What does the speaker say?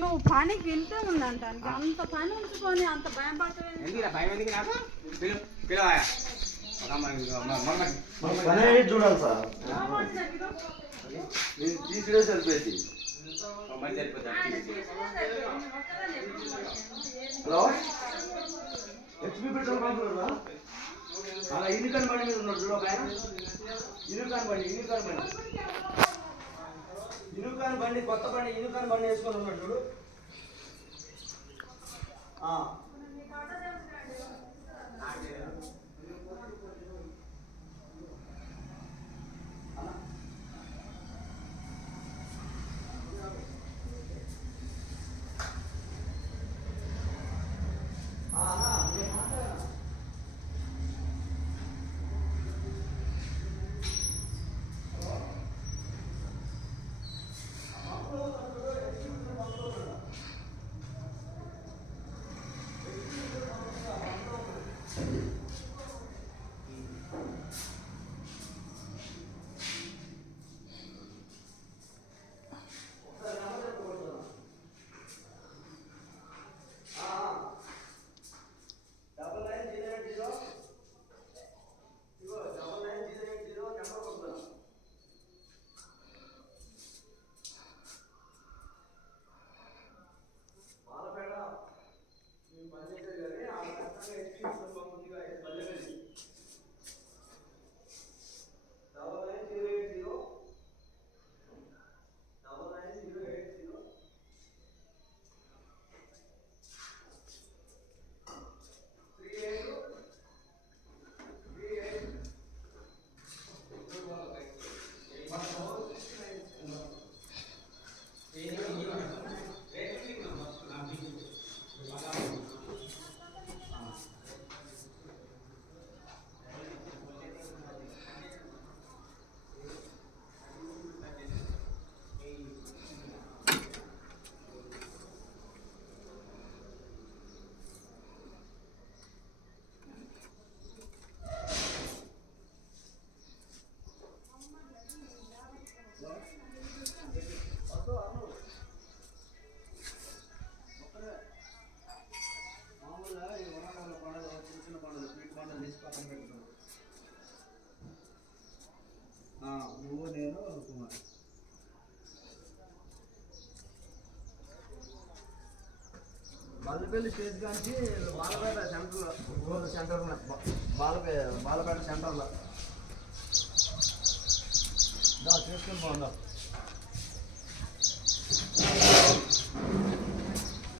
నువ్వు పనికి వెళ్తే ఉందంట అంత పని ఉంచుకొని అంత భయం పడతావు చూడాలి సార్ నేను తీసుడే సరిపోయింది. హలో హెచ్పి పెట్రోల్ బంక్ అలా యూనికాన్ బండి మీద ఉన్నాడు చూడు ఒక ఆయన. యూనికాన్ బండి కొత్త బండి యూనికాన్ బండి వేసుకొని ఉన్నాడు చూడు. నువ్వు నేను కుమార్ బల్లపల్లి స్టేజ్ కాంచి బాలపేట సెంటర్లో బాలపేట సెంటర్లో చేసుకొని బాగుందా.